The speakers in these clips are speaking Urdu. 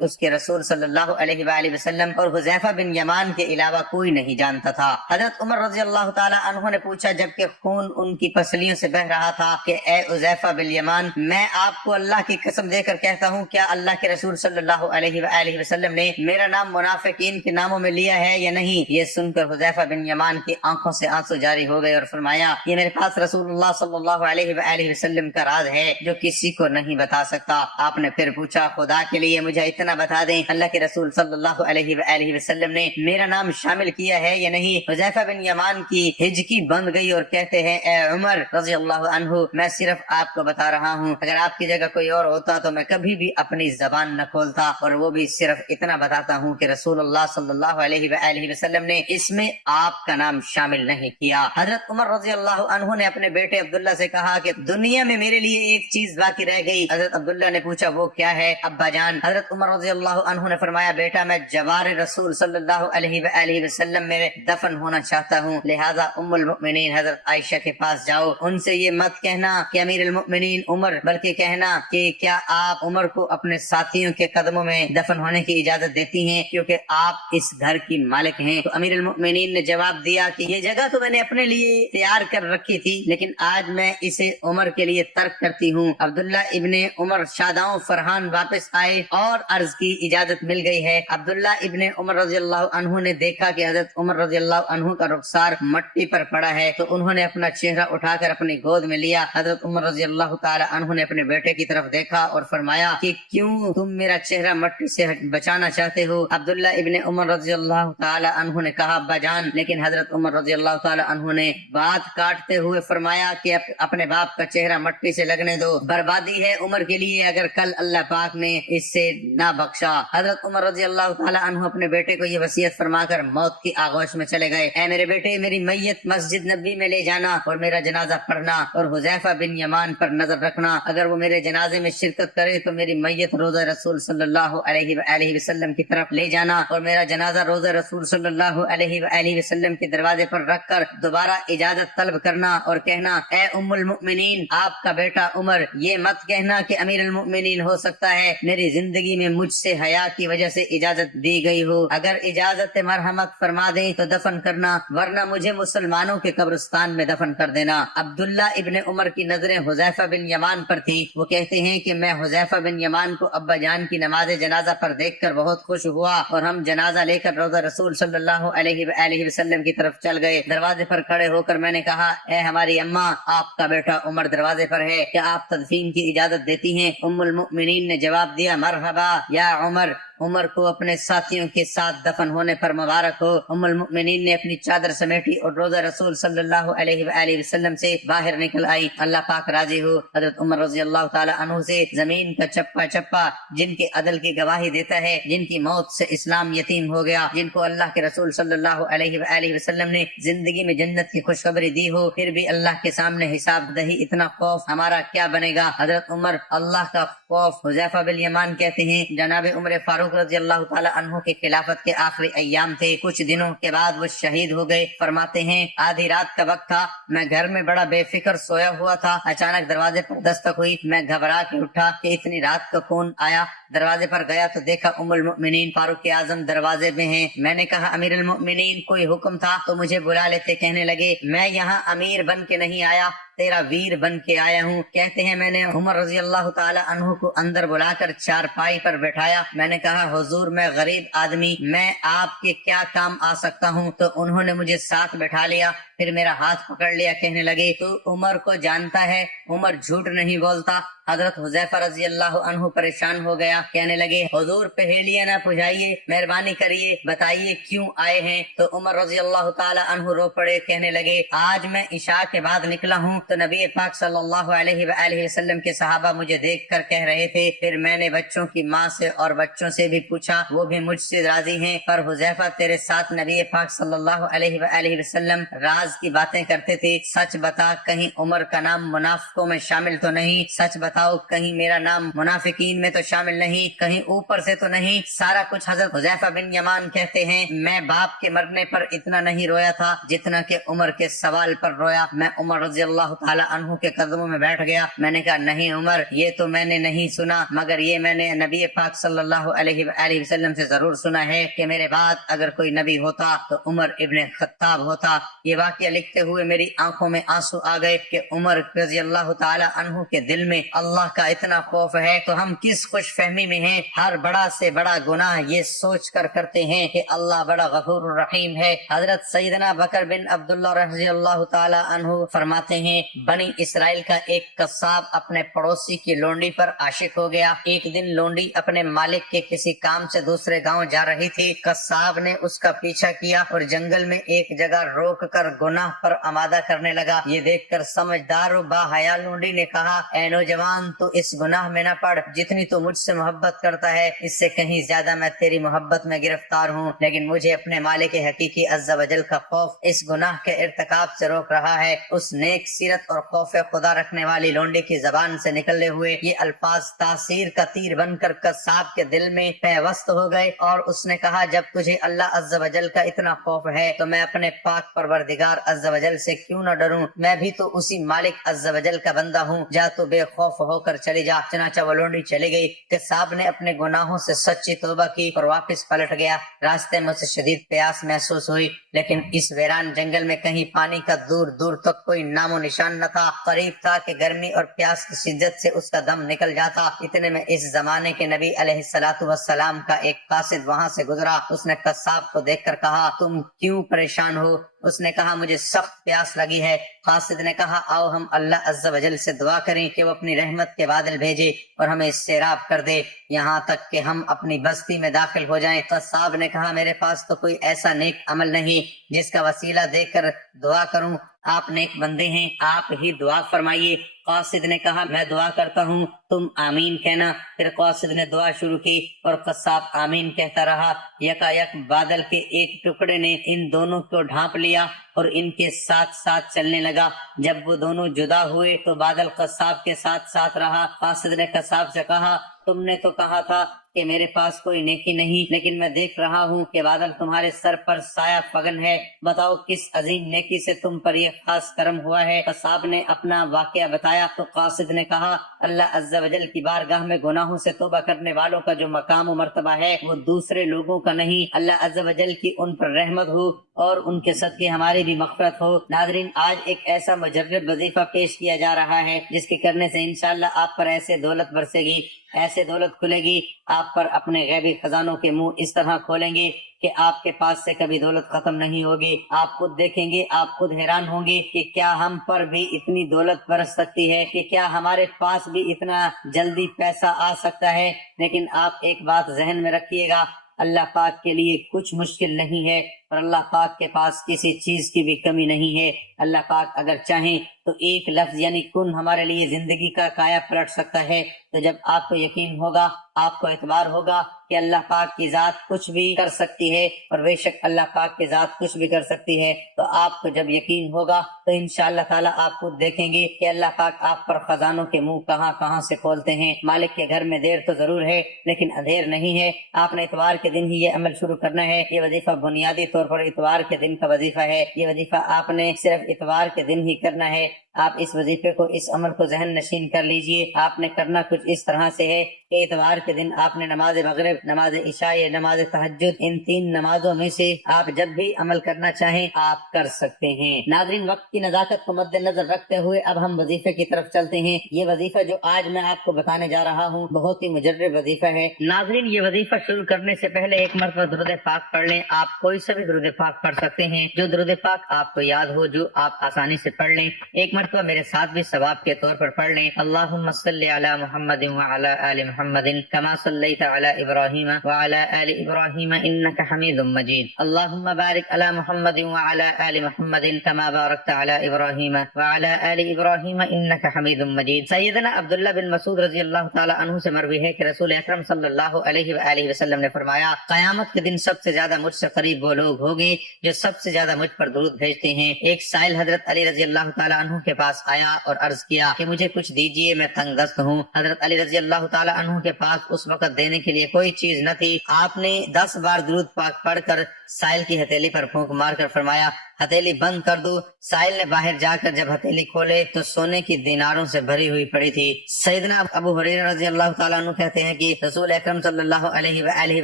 اس کے رسول صلی اللہ علیہ وآلہ وسلم اور حذیفہ بن یمان کے علاوہ کوئی نہیں جانتا تھا۔ حضرت عمر رضی اللہ تعالی عنہ نے پوچھا جبکہ خون ان کی پسلیوں سے بہ رہا تھا کہ اے حذیفہ بن یمان، میں آپ کو اللہ کی قسم دے کر کہتا ہوں، کیا اللہ کے رسول صلی اللہ علیہ وآلہ وسلم نے میرا نام منافقین کے ناموں میں لیا ہے یا نہیں؟ یہ سن کر حذیفہ بن یمان کی آنکھوں سے آنسو جاری ہو گئے اور فرمایا، یہ میرے پاس رسول اللہ صلی اللہ علیہ وآلہ وسلم کا راز ہے جو کسی کو نہیں بتا سکتا۔ آپ نے پھر پوچھا، خدا کے لیے مجھے اتنا بتا دیں، اللہ کے رسول صلی اللہ علیہ وآلہ وسلم نے میرا نام شامل کیا ہے یا نہیں؟ حذیفہ بن یمان کی ہجکی بند گئی اور کہتے ہیں، اے عمر رضی اللہ عنہ، میں صرف آپ کو بتا رہا ہوں، اگر آپ کی جگہ کوئی اور ہوتا تو میں کبھی بھی اپنی زبان نہ کھولتا، اور وہ بھی صرف اتنا بتاتا ہوں کہ رسول اللہ صلی اللہ علیہ وآلہ وسلم نے اس میں آپ کا نام شامل نہیں کیا۔ حضرت عمر رضی اللہ عنہ نے اپنے بیٹے عبداللہ سے کہا کہ دنیا میں میرے لیے ایک چیز باقی رہ گئی۔ حضرت عبداللہ نے پوچھا، وہ کیا ہے ابا جان؟ حضرت عمر رضی اللہ عنہ نے فرمایا، بیٹا میں جوار رسول صلی اللہ علیہ وآلہ وسلم میں دفن ہونا چاہتا ہوں، لہذا ام المؤمنین حضرت عائشہ کے پاس جاؤ، ان سے یہ مت کہنا کہ امیر المؤمنین عمر، بلکہ کہنا کہ کیا آپ عمر کو اپنے ساتھیوں کے قدموں میں دفن ہونے کی اجازت دیتی ہیں کیونکہ آپ اس گھر کی مالک ہیں؟ تو امیر المؤمنین نے جواب دیا کہ یہ جگہ تو میں نے اپنے لیے تیار کر رکھی تھی، لیکن آج میں اسے عمر کے لیے ترک کرتی ہوں۔ عبداللہ ابن عمر شاداؤں فرحان واپس آئے اور عرض کی اجازت مل گئی ہے۔ عبداللہ ابن عمر رضی اللہ عنہ نے دیکھا کہ حضرت عمر رضی اللہ عنہ کا رخسار مٹی پر پڑا ہے تو انہوں نے اپنا چہرہ اٹھا کر اپنی گود میں لیا۔ حضرت عمر رضی اللہ تعالی عنہ نے اپنے بیٹے کی طرف دیکھا اور فرمایا کہ کیوں تم میرا چہرہ مٹی سے بچانا چاہتے ہو؟ عبداللہ ابن عمر رضی اللہ تعالی عنہ نے کہا، ابا جان، لیکن حضرت عمر رضی اللہ تعالی عنہ نے بات کاٹتے ہوئے فرمایا کہ اپنے باپ کا چہرہ مٹی سے لگنے دو، بربادی ہے عمر کے لیے اگر کل اللہ پاک نے اس سے نہ بخشا۔ حضرت عمر رضی اللہ تعالی عنہ اپنے بیٹے کو یہ وصیت فرما کر موت کی آغوش میں چلے گئے، اے میرے بیٹے، میری میت مسجد نبوی میں لے جانا اور میرا جنازہ پڑھنا، اور حذیفہ بن یمان پر نظر رکھنا، اگر وہ میرے جنازے میں شرکت کرے تو میری میت روضہ رسول صلی اللہ علیہ وآلہ وسلم کی طرف لے جانا، اور میرا جنازہ روضہ رسول صلی اللہ علیہ وآلہ وسلم کے دروازے پر رکھ کر دوبارہ اجازت طلب کرنا اور کہنا، اے ام المؤمنین، آپ کا بیٹا عمر، یہ مت کہنا کہ امیر المؤمنین ہو سکتا ہے میری زندگی میں مجھ سے حیا کی وجہ سے اجازت دی گئی ہو، اگر اجازت مرحمت فرما دیں تو دفن کرنا، ورنہ مجھے مسلمانوں کے قبرستان میں دفن کر دینا۔ عبداللہ ابن عمر کی نظریں حذیفہ بن یمان پر تھی۔ وہ کہتے ہیں کہ میں حذیفہ بن یمان کو ابا جان کی نماز جنازہ پر دیکھ کر بہت خوش ہوا اور ہم جنازہ لے کر روضہ رسول صلی اللہ علیہ وآلہ وسلم کی طرف چل گئے۔ دروازے پر کھڑے ہو کر میں نے کہا، اے ہماری اماں، آپ کا بیٹا عمر دروازے پر ہے، کیا آپ تدفین کی اجازت دیتی ہیں؟ ام المؤمنین نے جواب دیا، مرحبا یا عمر، عمر کو اپنے ساتھیوں کے ساتھ دفن ہونے پر مبارک ہو۔ ام المؤمنین نے اپنی چادر سمیٹی اور روضہ رسول صلی اللہ علیہ وآلہ وسلم سے باہر نکل آئی۔ اللہ پاک راضی ہو، حضرت عمر رضی اللہ تعالی عنہ سے زمین کا چپا چپا جن کے عدل کی گواہی دیتا ہے، جن کی موت سے اسلام یتیم ہو گیا، جن کو اللہ کے رسول صلی اللہ علیہ وآلہ وسلم نے زندگی میں جنت کی خوشخبری دی ہو، پھر بھی اللہ کے سامنے حساب دہی، اتنا خوف ہمارا کیا بنے گا؟ حضرت عمر اللہ کا خوف۔ حذیفہ بن یمان کہتے ہیں، جناب عمر فاروق رضی اللہ تعالی عنہ کے خلافت کے آخری ایام تھے، کچھ دنوں کے بعد وہ شہید ہو گئے۔ فرماتے ہیں، آدھی رات کا وقت تھا، میں گھر میں بڑا بے فکر سویا ہوا تھا، اچانک دروازے پر دستک ہوئی، میں گھبرا کے اٹھا کہ اتنی رات کا کون آیا؟ دروازے پر گیا تو دیکھا ام المؤمنین فاروق اعظم دروازے میں ہیں۔ میں نے کہا، امیر المؤمنین کوئی حکم تھا تو مجھے بلا لیتے۔ کہنے لگے، میں یہاں امیر بن کے نہیں آیا، تیرا ویر بن کے آیا ہوں۔ کہتے ہیں، میں نے عمر رضی اللہ تعالی عنہ کو اندر بلا کر چارپائی پر بٹھایا۔ میں نے کہا، حضور میں غریب آدمی، میں آپ کے کیا کام آ سکتا ہوں؟ تو انہوں نے مجھے ساتھ بٹھا لیا، پھر میرا ہاتھ پکڑ لیا، کہنے لگے، تو عمر کو جانتا ہے، عمر جھوٹ نہیں بولتا۔ حضرت حذیفہ رضی اللہ عنہ پریشان ہو گیا، کہنے لگے، حضور پہیلیاں نہ پجائیے، مہربانی کریے، بتائیے کیوں آئے ہیں؟ تو عمر رضی اللہ تعالی عنہ رو پڑے، کہنے لگے، آج میں عشاء کے بعد نکلا ہوں تو نبی پاک صلی اللہ علیہ وآلہ وسلم کے صحابہ مجھے دیکھ کر کہہ رہے تھے، پھر میں نے بچوں کی ماں سے اور بچوں سے بھی پوچھا، وہ بھی مجھ سے راضی ہیں، پر حذیفہ تیرے ساتھ نبی پاک صلی اللہ علیہ وآلہ وسلم راز کی باتیں کرتے تھے، سچ بتا، کہیں عمر کا نام منافقوں میں شامل تو نہیں؟ سچ بتا بتاؤ کہیں میرا نام منافقین میں تو شامل نہیں، کہیں اوپر سے تو نہیں؟ سارا کچھ حضرت حذیفہ بن یمان کہتے ہیں میں باپ کے مرنے پر اتنا نہیں رویا تھا جتنا کہ عمر کے سوال پر رویا۔ میں عمر رضی اللہ تعالی عنہ کے قدموں میں بیٹھ گیا۔ میں نے کہا نہیں عمر، یہ تو میں نے نہیں سنا، مگر یہ میں نے نبی پاک صلی اللہ علیہ وآلہ وسلم سے ضرور سنا ہے کہ میرے بعد اگر کوئی نبی ہوتا تو عمر ابن خطاب ہوتا۔ یہ واقعہ لکھتے ہوئے میری آنکھوں میں آنسو آ گئے کہ عمر رضی اللہ تعالی عنہ کے دل میں اللہ کا اتنا خوف ہے تو ہم کس خوش فہمی میں ہیں، ہر بڑا سے بڑا گناہ یہ سوچ کر کرتے ہیں کہ اللہ بڑا غفور الرحیم ہے۔ حضرت سیدنا بکر بن عبداللہ رضی اللہ تعالی عنہ فرماتے ہیں بنی اسرائیل کا ایک قصاب اپنے پڑوسی کی لونڈی پر عاشق ہو گیا۔ ایک دن لونڈی اپنے مالک کے کسی کام سے دوسرے گاؤں جا رہی تھی۔ قصاب نے اس کا پیچھا کیا اور جنگل میں ایک جگہ روک کر گناہ پر آمادہ کرنے لگا۔ یہ دیکھ کر سمجھدار و با حیا لونڈی نے کہا اے نوجوان تو اس گناہ میں نہ پڑ، جتنی تو مجھ سے محبت کرتا ہے اس سے کہیں زیادہ میں تیری محبت میں گرفتار ہوں، لیکن مجھے اپنے مالک حقیقی عز و جل کا خوف اس گناہ کے ارتکاب سے روک رہا ہے۔ اس نیک سیرت اور خوف خدا رکھنے والی لونڈی کی زبان سے نکلے ہوئے یہ الفاظ تاثیر کا تیر بن کر قصاب کے دل میں پیوست ہو گئے اور اس نے کہا جب تجھے اللہ عز و جل کا اتنا خوف ہے تو میں اپنے پاک پروردگار عز و جل سے کیوں نہ ڈروں، میں بھی تو اسی مالک عز و جل کا بندہ ہوں، جا تو بے خوف ہو کر چلی جا۔ چنانچہ وہ لونڈی چلی گئی۔ قصاب نے اپنے گناہوں سے سچی توبہ کی اور واپس پلٹ گیا۔ راستے میں اسے شدید پیاس محسوس ہوئی، لیکن اس ویران جنگل میں کہیں پانی کا دور دور تک کوئی نام و نشان نہ تھا۔ قریب تھا کہ گرمی اور پیاس کی شدت سے اس کا دم نکل جاتا۔ اتنے میں اس زمانے کے نبی علیہ الصلوۃ والسلام کا ایک قاصد وہاں سے گزرا۔ اس نے قصاب کو دیکھ کر کہا تم کیوں پریشان ہو؟ اس نے کہا مجھے سخت پیاس لگی ہے۔ قاصد نے کہا آؤ ہم اللہ عز و جل سے دعا کریں کہ وہ اپنی رحمت کے بادل بھیجے اور ہمیں سیراب کر دے یہاں تک کہ ہم اپنی بستی میں داخل ہو جائیں۔ قصاب نے کہا میرے پاس تو کوئی ایسا نیک عمل نہیں جس کا وسیلہ دے کر دعا کروں، آپ نیک بندے ہیں، آپ ہی دعا فرمائیے۔ قاصد نے کہا میں دعا کرتا ہوں، تم آمین کہنا۔ پھر قاصد نے دعا شروع کی اور قصاب آمین کہتا رہا۔ یکا یک بادل کے ایک ٹکڑے نے ان دونوں کو ڈھانپ لیا اور ان کے ساتھ ساتھ چلنے لگا۔ جب وہ دونوں جدا ہوئے تو بادل قصاب کے ساتھ ساتھ رہا۔ قاصد نے قصاب سے کہا تم نے تو کہا تھا کہ میرے پاس کوئی نیکی نہیں، لیکن میں دیکھ رہا ہوں کہ بادل تمہارے سر پر سایہ فگن ہے، بتاؤ کس عظیم نیکی سے تم پر یہ خاص کرم ہوا ہے؟ قصاب نے اپنا واقعہ بتایا تو قاصد نے کہا اللہ عز و جل کی بارگاہ میں گناہوں سے توبہ کرنے والوں کا جو مقام و مرتبہ ہے وہ دوسرے لوگوں کا نہیں، اللہ عز و جل کی ان پر رحمت ہو اور ان کے صدقے ہماری بھی مغفرت ہو۔ ناظرین آج ایک ایسا مجرب وظیفہ پیش کیا جا رہا ہے جس کے کرنے سے انشاءاللہ آپ پر ایسے دولت برسے گی، ایسے دولت کھلے گی، آپ پر اپنے غیبی خزانوں کے منہ اس طرح کھولیں گے کہ آپ کے پاس سے کبھی دولت ختم نہیں ہوگی۔ آپ خود دیکھیں گے، آپ خود حیران ہوں گے کہ کیا ہم پر بھی اتنی دولت برس سکتی ہے، کہ کیا ہمارے پاس بھی اتنا جلدی پیسہ آ سکتا ہے۔ لیکن آپ ایک بات ذہن میں رکھیے گا، اللہ پاک کے لیے کچھ مشکل نہیں ہے اور اللہ پاک کے پاس کسی چیز کی بھی کمی نہیں ہے۔ اللہ پاک اگر چاہیں تو ایک لفظ یعنی کن ہمارے لیے زندگی کا کایا پلٹ سکتا ہے۔ تو جب آپ کو یقین ہوگا، آپ کو اعتبار ہوگا کہ اللہ پاک کی ذات کچھ بھی کر سکتی ہے اور بے شک اللہ پاک کی ذات کچھ بھی کر سکتی ہے، تو آپ کو جب یقین ہوگا تو انشاءاللہ تعالیٰ آپ خود دیکھیں گے کہ اللہ پاک آپ پر خزانوں کے منہ کہاں کہاں سے کھولتے ہیں۔ مالک کے گھر میں دیر تو ضرور ہے لیکن اندھیر نہیں ہے۔ آپ نے اتوار کے دن ہی یہ عمل شروع کرنا ہے۔ یہ وظیفہ بنیادی طور پر اتوار کے دن کا وظیفہ ہے۔ یہ وظیفہ آپ نے صرف اتوار کے دن ہی کرنا ہے۔ آپ اس وظیفے کو، اس عمل کو ذہن نشین کر لیجئے۔ آپ نے کرنا کچھ اس طرح سے ہے کہ اتوار کے دن آپ نے نماز مغرب، نماز عشاء، نماز تہجد، ان 3 نمازوں میں سے آپ جب بھی عمل کرنا چاہیں آپ کر سکتے ہیں۔ ناظرین وقت کی نزاکت کو مد نظر رکھتے ہوئے اب ہم وظیفے کی طرف چلتے ہیں۔ یہ وظیفہ جو آج میں آپ کو بتانے جا رہا ہوں بہت ہی مجرب وظیفہ ہے۔ ناظرین یہ وظیفہ شروع کرنے سے پہلے ایک مرتبہ درود پاک پڑھ لیں۔ آپ کوئی سا بھی درود پاک پڑھ سکتے ہیں، جو درود پاک آپ کو یاد ہو، جو آپ آسانی سے پڑھ لیں۔ ایک مرتبہ میرے ساتھ بھی ثواب کے طور پر پڑھ لیں۔ اللہم صلی علی محمد وعلی آل محمد کما صلیت علی ابراہیم وعلی آل ابراہیم انک حمید مجید۔ اللہم بارک علی محمد وعلی آل محمد کما بارکت علی ابراہیم وعلی آل ابراہیم انک حمید مجید۔ سیدنا عبداللہ بن مسعود رضی اللہ تعالی عنہ سے مروی ہے کہ رسول اکرم صلی اللہ علیہ وآلہ وسلم نے فرمایا قیامت کے دن سب سے زیادہ مجھ سے قریب وہ لوگ لوگ ہوں گے جو سب سے زیادہ مجھ پر درود بھیجتے ہیں۔ ایک سائل حضرت علی رضی اللہ تعالیٰ عنہ کے پاس آیا اور عرض کیا کہ مجھے کچھ دیجیے، میں تنگ دست ہوں۔ حضرت علی رضی اللہ تعالیٰ عنہ کے پاس اس وقت دینے کے لیے کوئی چیز نہ تھی۔ آپ نے 10 بار درود پاک پڑھ کر سائل کی ہتھیلی پر پھونک مار کر فرمایا ہتھیلی بند کر دو۔ سائل نے باہر جا کر جب ہتھیلی کھولے تو سونے کی دیناروں سے بھری ہوئی پڑی تھی۔ سیدنا ابو ہریرہ رضی اللہ تعالیٰ عنہ کہتے ہیں کہ رسول اکرم صلی اللہ علیہ وآلہ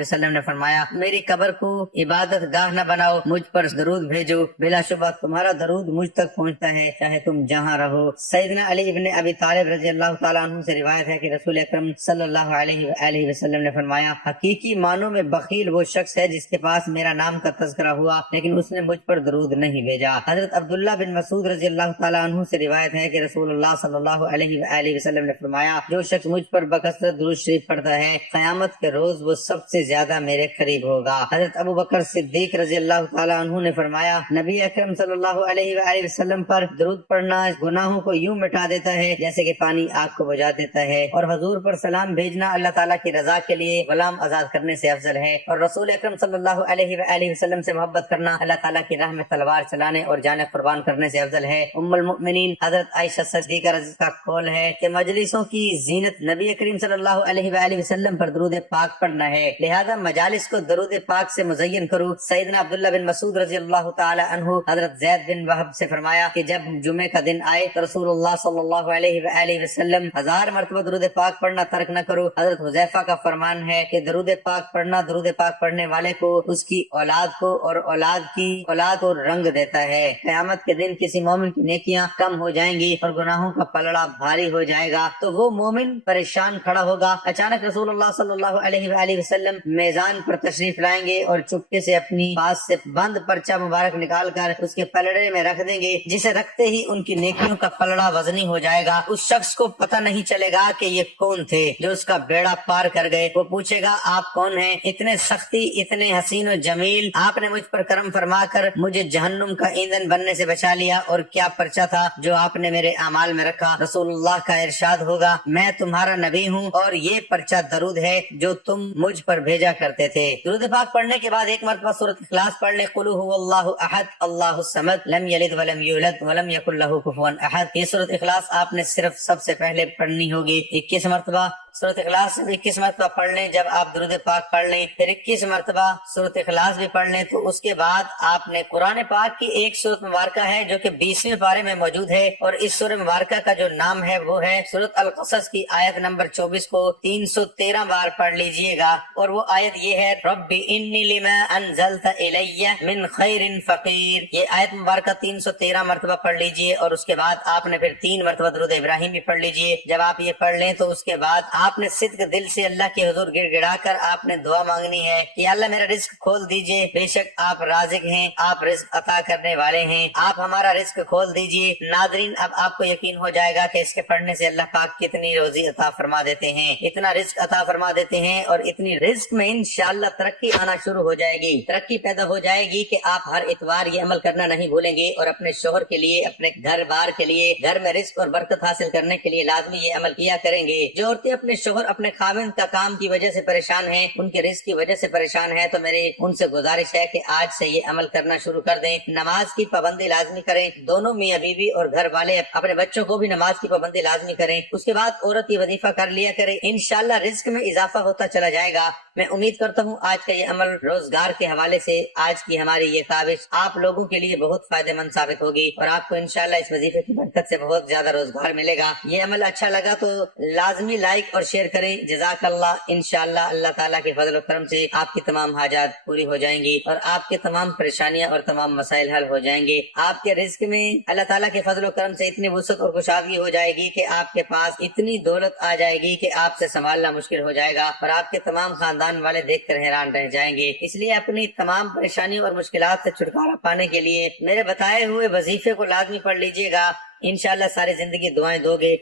وسلم نے فرمایا میری قبر کو عبادت گاہ نہ بناؤ، مجھ پر درود بھیجو، بلا شبہ تمہارا درود مجھ تک پہنچتا ہے چاہے تم جہاں رہو۔ سیدنا علی ابن ابی طالب رضی اللہ تعالیٰ عنہ سے روایت ہے کہ رسول اکرم صلی اللہ علیہ وآلہ وسلم نے فرمایا حقیقی معنوں میں بخیل وہ شخص ہے جس کے پاس میرا نام کا تذکرہ ہوا لیکن اس نے مجھ پر درود نہیں بھیجا۔ حضرت عبداللہ بن مسعود رضی اللہ تعالیٰ عنہ سے روایت ہے کہ رسول اللہ صلی اللہ علیہ وآلہ وسلم نے فرمایا جو شخص مجھ پر بکثرت درود شریف پڑھتا ہے قیامت کے روز وہ سب سے زیادہ میرے قریب ہوگا۔ حضرت ابو بکر صدیق رضی اللہ تعالیٰ عنہ نے فرمایا نبی اکرم صلی اللہ علیہ وآلہ وسلم پر درود پڑھنا گناہوں کو یوں مٹا دیتا ہے جیسے کہ پانی آگ کو بجھا دیتا ہے، اور حضور پر سلام بھیجنا اللہ تعالیٰ کی رضا کے لیے غلام آزاد کرنے سے افضل ہے، اور رسول اکرم صلی اللہ علیہ وآلہ وسلم سے محبت کرنا اللہ تعالیٰ کی راہ میں تلوار چلانے اور جان قربان کرنے سے افضل ہے۔ ام المؤمنین حضرت عائشہ صدیقہ رضی اللہ عنہا کا قول ہے کہ مجلسوں کی زینت نبی کریم صلی اللہ علیہ وآلہ وسلم پر درود پاک پڑھنا ہے، لہذا مجالس کو درود پاک سے مزین کرو۔ سیدنا عبداللہ بن مسعود رضی اللہ تعالی عنہ حضرت زید بن وہب سے فرمایا کہ جب جمعے کا دن آئے تو رسول اللہ صلی اللہ علیہ وآلہ وسلم 1000 مرتبہ درود پاک پڑھنا ترک نہ کرو۔ حضرت حذیفہ کا فرمان ہے کہ درود پاک پڑھنا درود پاک پڑھنے والے کو اس کی اولاد کو اور اولاد کی اولاد کو رنگ دیتا ہے۔ قیامت کے دن کسی مومن کی نیکیاں کم ہو جائیں گی اور گناہوں کا پلڑا بھاری ہو جائے گا تو وہ مومن پریشان کھڑا ہوگا۔ اچانک رسول اللہ صلی اللہ علیہ وآلہ وسلم میزان پر تشریف لائیں گے اور چپکے سے اپنی پاس سے بند پرچہ مبارک نکال کر اس کے پلڑے میں رکھ دیں گے، جسے رکھتے ہی ان کی نیکیوں کا پلڑا وزنی ہو جائے گا۔ اس شخص کو پتہ نہیں چلے گا کہ یہ کون تھے جو اس کا بیڑا پار کر گئے۔ وہ پوچھے گا آپ کون ہیں؟ اتنے سختی، اتنے حسین و جمیل، آپ نے مجھ پر کرم فرما کر مجھے جہنم کا ایندھن بننے سے بچا لیا، اور کیا پرچہ تھا جو آپ نے میرے اعمال میں رکھا؟ رسول اللہ کا ارشاد ہوگا میں تمہارا نبی ہوں اور یہ پرچہ درود ہے جو تم مجھ پر بھیجا کرتے تھے۔ درود پاک پڑھنے کے بعد ایک مرتبہ سورۃ اخلاص پڑھ لے، قل هو اللہ احد اللہ الصمد لم یلد ولم یولد ولم یکن لہ کفوا احد۔ یہ سورۃ اخلاص آپ نے صرف سب سے پہلے پڑھنی ہوگی 21 مرتبہ۔ سورۃ اخلاص سے 21 مرتبہ پڑھ لیں۔ جب آپ درود پاک پڑھ لیں پھر 21 مرتبہ سورۃ اخلاص بھی پڑھ لیں تو اس کے بعد آپ نے قرآن پاک کی ایک سورۃ مبارکہ ہے جو کہ 20ویں پارے میں موجود ہے، اور اس سورۃ مبارکہ کا جو نام ہے وہ ہے سورۃ القصص کی آیت نمبر 24 کو 313 بار پڑھ لیجئے گا، اور وہ آیت یہ ہے رب انی لما انزلت الی من خیر فقیر۔ یہ آیت مبارکہ 313 مرتبہ پڑھ لیجئے، اور اس کے بعد آپ نے پھر 3 مرتبہ درود ابراہیم بھی پڑھ لیجئے۔ جب آپ یہ پڑھ لیں تو اس کے بعد آپ نے صدق دل سے اللہ کے حضور گڑ گڑا کر آپ نے دعا مانگنی ہے کہ اللہ میرا رزق کھول دیجئے، بے شک آپ رازق ہیں، آپ رزق عطا کرنے والے ہیں، آپ ہمارا رزق کھول دیجئے۔ ناظرین اب آپ کو یقین ہو جائے گا کہ اس کے پڑھنے سے اللہ پاک کتنی روزی عطا فرما دیتے ہیں، اتنا رزق عطا فرما دیتے ہیں، اور اتنی رزق میں انشاءاللہ ترقی آنا شروع ہو جائے گی، ترقی پیدا ہو جائے گی کہ آپ ہر اتوار یہ عمل کرنا نہیں بھولیں گے، اور اپنے شوہر کے لیے، اپنے گھر بار کے لیے، گھر میں رزق اور برکت حاصل کرنے کے لیے لازمی یہ عمل کیا کریں گے۔ جو عورتیں اپنے شوہر اپنے خاوند کا کام کی وجہ سے پریشان ہیں، ان کے رزق کی وجہ سے پریشان ہیں، تو میری ان سے گزارش ہے کہ آج سے یہ عمل کرنا شروع کر دیں۔ نماز کی پابندی لازمی کریں، دونوں میاں بیوی اور گھر والے اپنے بچوں کو بھی نماز کی پابندی لازمی کریں۔ اس کے بعد عورت یہ وظیفہ کر لیا کرے، انشاءاللہ رزق میں اضافہ ہوتا چلا جائے گا۔ میں امید کرتا ہوں آج کا یہ عمل روزگار کے حوالے سے آج کی ہماری یہ کاوش آپ لوگوں کے لیے بہت فائدہ مند ثابت ہوگی، اور آپ کو انشاءاللہ اس وظیفے کی برکت سے بہت زیادہ روزگار ملے گا۔ یہ عمل اچھا لگا تو لازمی لائک اور شیئر کریں۔ جزاک اللہ۔ انشاءاللہ اللہ تعالیٰ کے فضل و کرم سے آپ کی تمام حاجات پوری ہو جائیں گی، اور آپ کے تمام پریشانیاں اور تمام مسائل حل ہو جائیں گے۔ آپ کے رزق میں اللہ تعالیٰ کے فضل و کرم سے اتنی وسعت اور کشادگی ہو جائے گی کہ آپ کے پاس اتنی دولت آ جائے گی کہ آپ سے سنبھالنا مشکل ہو جائے گا، اور آپ کے تمام خاندان والے دیکھ کر حیران رہ جائیں گے۔ اس لیے اپنی تمام پریشانیوں اور مشکلات سے چھٹکارا پانے کے لیے میرے بتائے ہوئے وظیفے کو لازمی پڑھ لیجئے گا، انشاءاللہ ساری زندگی دعائیں دو گے۔